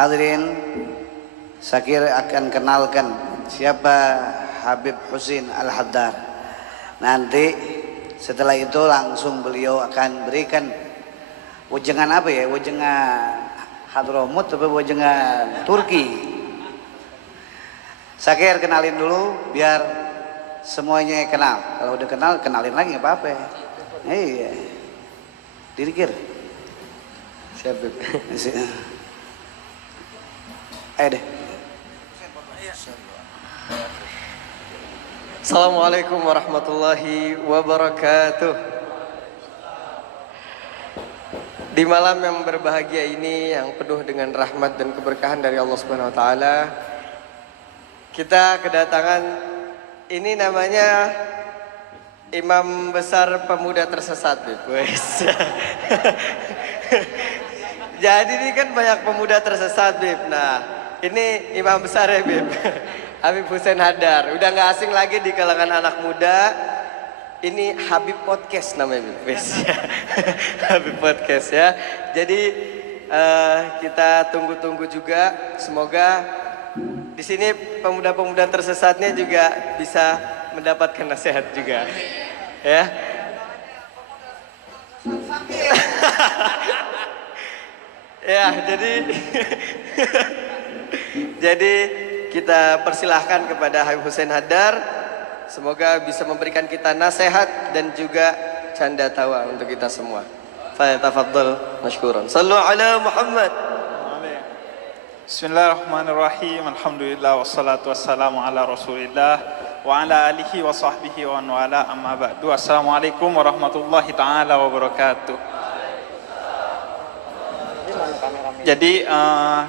Hadirin, Syakir akan kenalkan siapa Habib Husin Al-Haddar. Nanti setelah itu langsung beliau akan berikan wejengan apa ya? Wejengan Hadramut atau wejengan Turki. Syakir kenalin dulu biar semuanya kenal. Kalau udah kenal, kenalin lagi nggak apa-apa. Iya. Dirikir. Siap. Ayo deh. Assalamualaikum warahmatullahi wabarakatuh. Di malam yang berbahagia ini, yang penuh dengan rahmat dan keberkahan dari Allah Subhanahu wa taala, kita kedatangan ini namanya Imam Besar Pemuda Tersesat, wes. Jadi ini kan banyak pemuda tersesat, Bib. Nah, ini imam besar ya, Bib. Habib Husin Haddar. Udah gak asing lagi di kalangan anak muda. Ini Habib Podcast namanya, Bib. Habib Podcast ya. Jadi kita tunggu-tunggu juga. Semoga di sini pemuda-pemuda tersesatnya juga bisa mendapatkan nasihat juga. Ya. Ya, jadi kita persilahkan kepada Habib Husin Haddar. Semoga bisa memberikan kita nasihat dan juga canda tawa untuk kita semua. Falyatafaddal mashkuran. Sallu ala Muhammad. Bismillahirrahmanirrahim. Alhamdulillah wassalatu wassalamu ala Rasulillah wa ala alihi wa sahbihi wa wala amma ba'du. Assalamualaikum warahmatullahi taala wabarakatuh. Jadi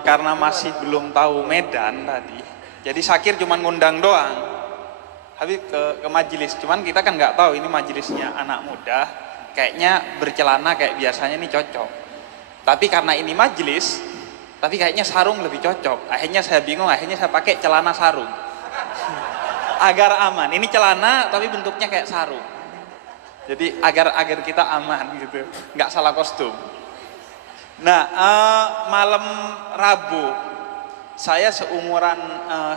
karena masih belum tahu Medan tadi, jadi Syakir cuma ngundang doang Habib ke majelis. Cuman kita kan nggak tahu ini majelisnya anak muda, kayaknya bercelana kayak biasanya ini cocok. Tapi karena ini majelis, tapi kayaknya sarung lebih cocok. Akhirnya saya bingung, akhirnya saya pakai celana sarung agar aman. Ini celana tapi bentuknya kayak sarung. Jadi agar kita aman gitu, nggak salah kostum. Nah, malam Rabu, saya seumuran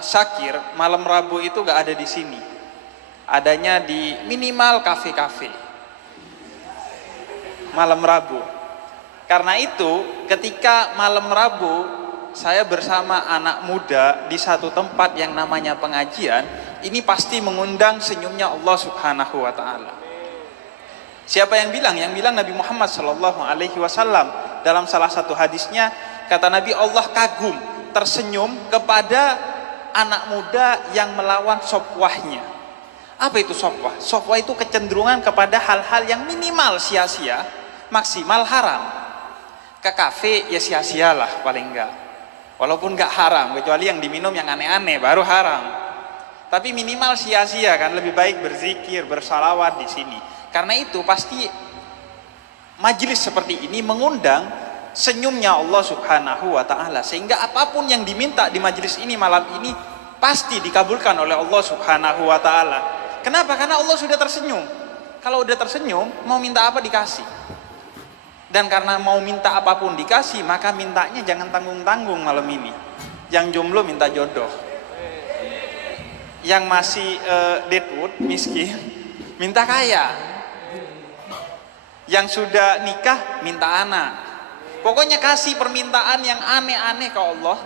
Syakir, malam Rabu itu gak ada di sini. Adanya di minimal kafe-kafe. Malam Rabu. Karena itu, ketika malam Rabu, saya bersama anak muda di satu tempat yang namanya pengajian, ini pasti mengundang senyumnya Allah Subhanahu wa Ta'ala. Siapa yang bilang? Yang bilang Nabi Muhammad SAW. Dalam salah satu hadisnya, kata Nabi, Allah kagum, tersenyum kepada anak muda yang melawan sofwahnya. Apa itu sofwah? Sofwah itu kecenderungan kepada hal-hal yang minimal sia-sia, maksimal haram. Ke kafe ya sia-sialah paling enggak. Walaupun enggak haram, kecuali yang diminum yang aneh-aneh baru haram. Tapi minimal sia-sia kan, lebih baik berzikir, bersalawat di sini. Karena itu pasti majelis seperti ini mengundang senyumnya Allah Subhanahu wa Ta'ala, sehingga apapun yang diminta di majelis ini malam ini pasti dikabulkan oleh Allah Subhanahu wa Ta'ala. Kenapa? Karena Allah sudah tersenyum. Kalau udah tersenyum, mau minta apa dikasih. Dan karena mau minta apapun dikasih, maka mintanya jangan tanggung-tanggung malam ini. Yang jomblo minta jodoh, yang masih deadwood, miskin, minta kaya. Yang sudah nikah minta anak. Pokoknya kasih permintaan yang aneh-aneh ke Allah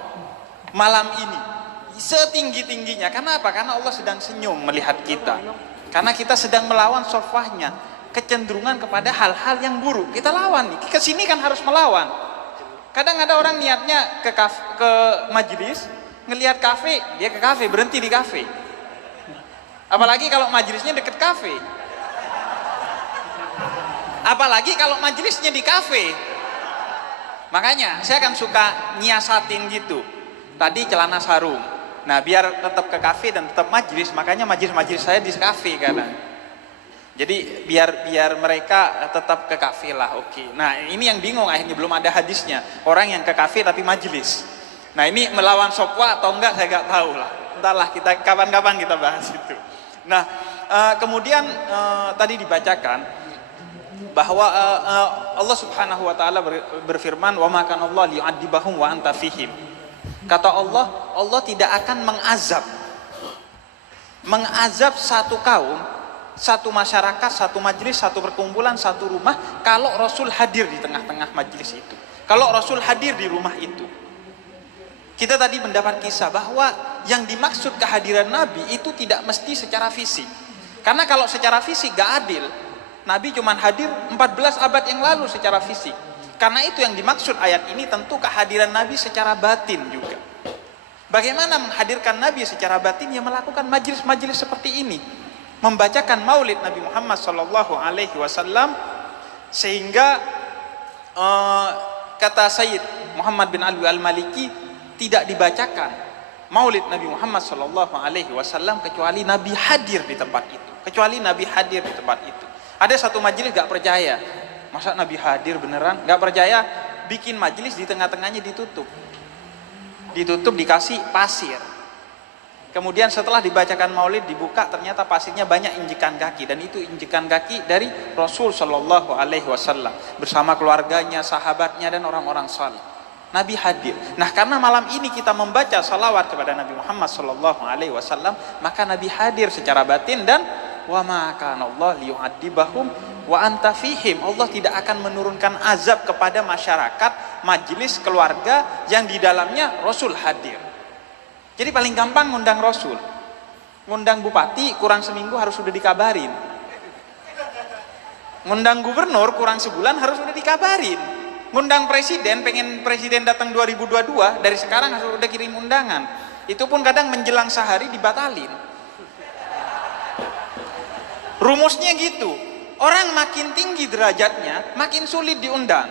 malam ini setinggi-tingginya. Kenapa? Karena Allah sedang senyum melihat kita. Karena kita sedang melawan sofahnya, kecenderungan kepada hal-hal yang buruk. Kita lawan nih. Ke sini kan harus melawan. Kadang ada orang niatnya ke majelis, ngelihat kafe, dia ke kafe, berhenti di kafe. Apalagi kalau majelisnya deket kafe. Apalagi kalau majelisnya di kafe. Makanya saya kan suka nyiasatin gitu. Tadi celana sarung. Nah, biar tetap ke kafe dan tetap majelis, makanya majelis saya di kafe kadang. Jadi biar mereka tetap ke kafe lah, oke. Nah, ini yang bingung akhirnya belum ada hadisnya. Orang yang ke kafe tapi majelis. Nah, ini melawan sofwa atau enggak saya enggak tahu lah. Entahlah, kita kapan-kapan kita bahas itu. Nah, kemudian tadi dibacakan bahwa Allah Subhanahu wa taala berfirman, "Wa ma kana Allah liyu'adzibahum wa anta fihim." Kata Allah, Allah tidak akan mengazab satu kaum, satu masyarakat, satu majelis, satu perkumpulan, satu rumah kalau Rasul hadir di tengah-tengah majelis itu. Kalau Rasul hadir di rumah itu. Kita tadi mendapat kisah bahwa yang dimaksud kehadiran Nabi itu tidak mesti secara fisik. Karena kalau secara fisik gak adil. Nabi cuma hadir 14 abad yang lalu secara fisik. Karena itu yang dimaksud ayat ini tentu kehadiran Nabi secara batin juga. Bagaimana menghadirkan Nabi secara batin? Ya melakukan majelis-majelis seperti ini, membacakan maulid Nabi Muhammad SAW, sehingga kata Sayyid Muhammad bin Alwi al-Maliki, tidak dibacakan maulid Nabi Muhammad SAW kecuali Nabi hadir di tempat itu. Kecuali Nabi hadir di tempat itu. Ada satu majelis gak percaya, masa Nabi hadir beneran? Gak percaya, bikin majelis di tengah-tengahnya ditutup, dikasih pasir. Kemudian setelah dibacakan maulid dibuka, ternyata pasirnya banyak injekan kaki, dan itu injekan kaki dari Rasul Shallallahu Alaihi Wasallam bersama keluarganya, sahabatnya, dan orang-orang saleh. Nabi hadir. Nah, karena malam ini kita membaca salawat kepada Nabi Muhammad Shallallahu Alaihi Wasallam, maka Nabi hadir secara batin. Dan wa ma kana Allah liyu'adzibahum wa anta fihim. Allah tidak akan menurunkan azab kepada masyarakat, majelis, keluarga yang di dalamnya Rasul hadir. Jadi paling gampang ngundang Rasul. Ngundang bupati kurang seminggu harus sudah dikabarin. Ngundang gubernur kurang sebulan harus sudah dikabarin. Ngundang presiden, pengen presiden datang 2022, dari sekarang harus sudah kirim undangan. Itu pun kadang menjelang sehari dibatalin. Rumusnya gitu. Orang makin tinggi derajatnya, makin sulit diundang.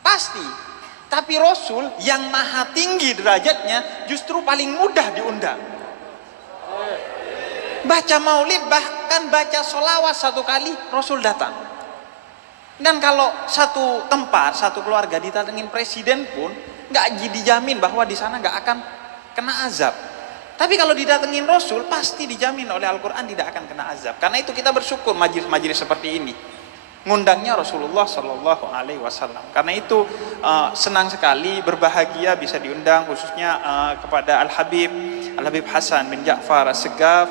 Pasti. Tapi Rasul yang maha tinggi derajatnya justru paling mudah diundang. Baca maulid, bahkan baca sholawat satu kali, Rasul datang. Dan kalau satu tempat, satu keluarga didatengin presiden pun, gak dijamin bahwa di sana gak akan kena azab. Tapi kalau didatengin Rasul, pasti dijamin oleh Al-Quran tidak akan kena azab. Karena itu kita bersyukur majelis-majelis seperti ini. Ngundangnya Rasulullah Sallallahu Alaihi Wasallam. Karena itu senang sekali, berbahagia bisa diundang, khususnya kepada Al-Habib Hasan bin Ja'far As-Segaf,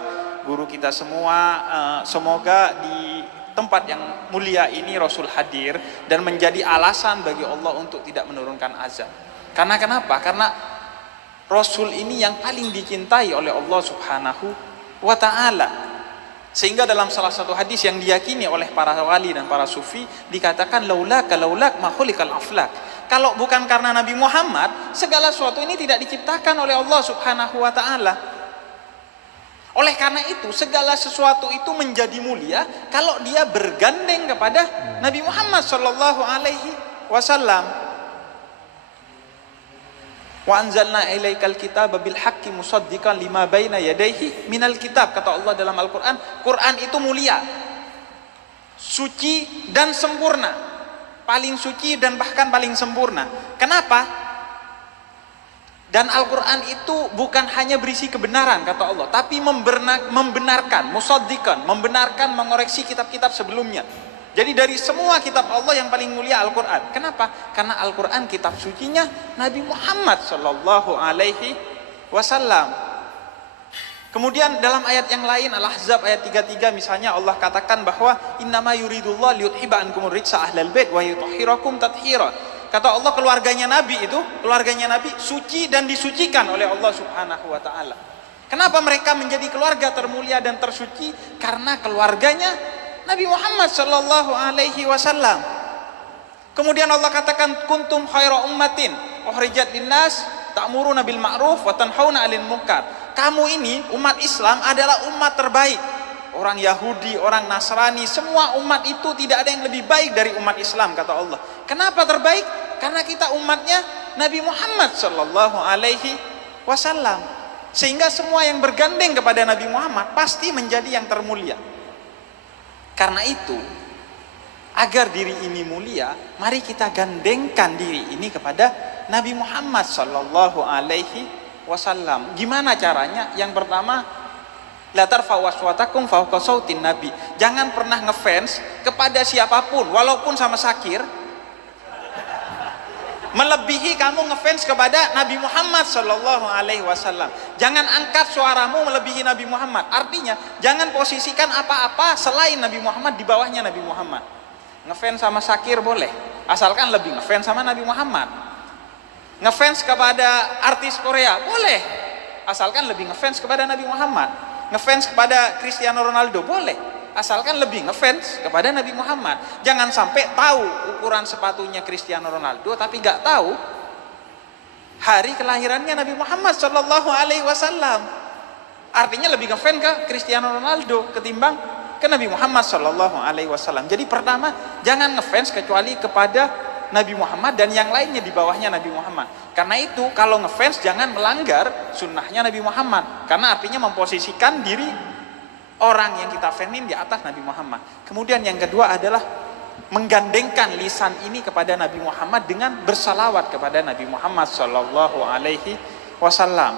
guru kita semua. Semoga di tempat yang mulia ini Rasul hadir dan menjadi alasan bagi Allah untuk tidak menurunkan azab. Karena kenapa? Karena Rasul ini yang paling dicintai oleh Allah Subhanahu wa ta'ala. Sehingga dalam salah satu hadis yang diyakini oleh para wali dan para sufi dikatakan laulak ma khuliqal aflak. Kalau bukan karena Nabi Muhammad, segala sesuatu ini tidak diciptakan oleh Allah Subhanahu wa ta'ala. Oleh karena itu segala sesuatu itu menjadi mulia kalau dia bergandeng kepada Nabi Muhammad sallallahu alaihi wasallam. Wa anzalna ilaikal kitaba bil haqqi musaddiqan lima baina yadayhi minal kitab. Kata Allah dalam Al-Quran, Quran itu mulia, suci dan sempurna, paling suci dan bahkan paling sempurna. Kenapa? Dan Al-Quran itu bukan hanya berisi kebenaran kata Allah, tapi membenarkan, musaddiqan, membenarkan, mengoreksi kitab-kitab sebelumnya. Jadi dari semua kitab Allah yang paling mulia Al-Quran. Kenapa? Karena Al-Quran kitab sucinya Nabi Muhammad Sallallahu Alaihi Wasallam. Kemudian dalam ayat yang lain, Al-Ahzab ayat 33 misalnya, Allah katakan bahwa innama yuridullah liyuthiba ankumur rijsa ahlal bait wa yutahhirakum tathira. Kata Allah, keluarganya Nabi suci dan disucikan oleh Allah Subhanahu wa taala. Kenapa mereka menjadi keluarga termulia dan tersuci? Karena keluarganya Nabi Muhammad sallallahu alaihi wasallam. Kemudian Allah katakan kuntum khaira ummatin ukhrijat linnas ta'muruna bil ma'ruf wa tanhauna 'anil munkar. Kamu ini umat Islam adalah umat terbaik. Orang Yahudi, orang Nasrani, semua umat itu tidak ada yang lebih baik dari umat Islam kata Allah. Kenapa terbaik? Karena kita umatnya Nabi Muhammad sallallahu alaihi wasallam. Sehingga semua yang bergandeng kepada Nabi Muhammad pasti menjadi yang termulia. Karena itu, agar diri ini mulia, mari kita gandengkan diri ini kepada Nabi Muhammad sallallahu alaihi wasallam. Gimana caranya? Yang pertama, La tarfa'u aswatakum fawqa sautin nabi. Jangan pernah ngefans kepada siapapun walaupun sama Syakir. Melebihi kamu ngefans kepada Nabi Muhammad sallallahu alaihi wasallam. Jangan angkat suaramu melebihi Nabi Muhammad. Artinya jangan posisikan apa-apa selain Nabi Muhammad di bawahnya Nabi Muhammad. Ngefans sama Syakir boleh, asalkan lebih ngefans sama Nabi Muhammad. Ngefans kepada artis Korea boleh, asalkan lebih ngefans kepada Nabi Muhammad. Ngefans kepada Cristiano Ronaldo boleh, asalkan lebih ngefans kepada Nabi Muhammad. Jangan sampai tahu ukuran sepatunya Cristiano Ronaldo tapi nggak tahu hari kelahirannya Nabi Muhammad Shallallahu Alaihi Wasallam. Artinya lebih ngefans ke Cristiano Ronaldo ketimbang ke Nabi Muhammad Shallallahu Alaihi Wasallam. Jadi pertama, jangan ngefans kecuali kepada Nabi Muhammad dan yang lainnya di bawahnya Nabi Muhammad. Karena itu kalau ngefans jangan melanggar sunnahnya Nabi Muhammad, karena artinya memposisikan diri orang yang kita fanin di atas Nabi Muhammad. Kemudian yang kedua adalah menggandengkan lisan ini kepada Nabi Muhammad dengan bersalawat kepada Nabi Muhammad Sallallahu Alaihi Wasallam.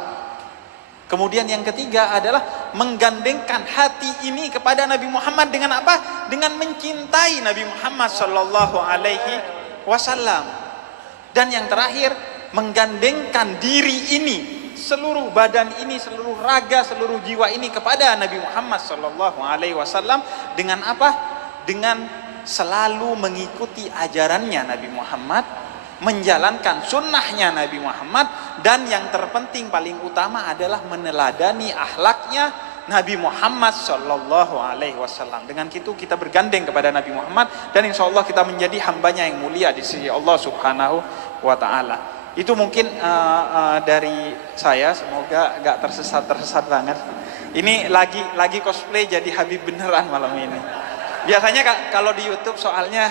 Kemudian yang ketiga adalah menggandengkan hati ini kepada Nabi Muhammad dengan apa? Dengan mencintai Nabi Muhammad Sallallahu Alaihi Wasallam. Dan yang terakhir, menggandengkan diri ini, seluruh badan ini, seluruh raga, seluruh jiwa ini kepada Nabi Muhammad Sallallahu Alaihi Wasallam dengan apa? Dengan selalu mengikuti ajarannya Nabi Muhammad, menjalankan sunnahnya Nabi Muhammad, dan yang terpenting paling utama adalah meneladani akhlaknya Nabi Muhammad Sallallahu Alaihi Wasallam. Dengan itu kita bergandeng kepada Nabi Muhammad dan insya Allah kita menjadi hambanya yang mulia di sisi Allah Subhanahu Wa Taala. Itu mungkin dari saya, semoga gak tersesat banget. Ini lagi cosplay jadi Habib beneran malam ini. Biasanya kalau di YouTube soalnya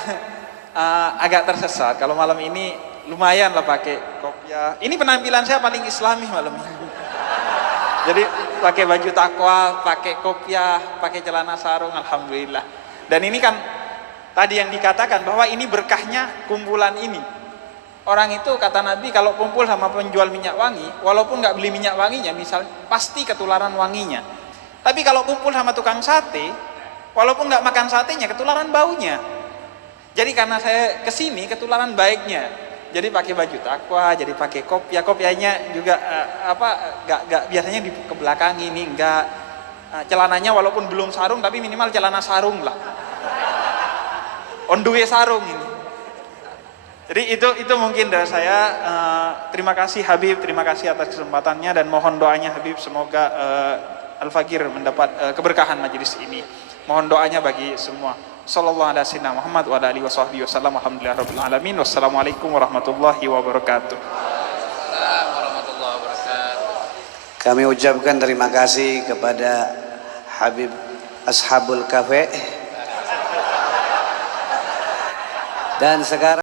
agak tersesat. Kalau malam ini lumayan lah pakai kopiah. Ini penampilan saya paling islami malam ini. Jadi pakai baju takwa, pakai kopiah, pakai celana sarung, alhamdulillah. Dan ini kan tadi yang dikatakan bahwa ini berkahnya kumpulan ini. Orang itu kata Nabi kalau kumpul sama penjual minyak wangi, walaupun nggak beli minyak wanginya, misal pasti ketularan wanginya. Tapi kalau kumpul sama tukang sate, walaupun nggak makan satenya, ketularan baunya. Jadi karena saya kesini ketularan baiknya. Jadi pakai baju takwa, jadi pakai kopiahnya juga gak biasanya di ke belakang ini enggak, celananya walaupun belum sarung tapi minimal celana sarung lah, on the way sarung ini. Jadi itu mungkin dari saya. Terima kasih Habib, terima kasih atas kesempatannya dan mohon doanya Habib, semoga Al-Fakir mendapat keberkahan majelis ini. Mohon doanya bagi semua. Sallallahu alaihi wasallam Muhammad wa alihi washabbihi wasallam. Alhamdulillahirabbil alamin. Wassalamualaikum warahmatullahi wabarakatuh. Kami ucapkan terima kasih kepada Habib Ashabul Cafe. Dan sekarang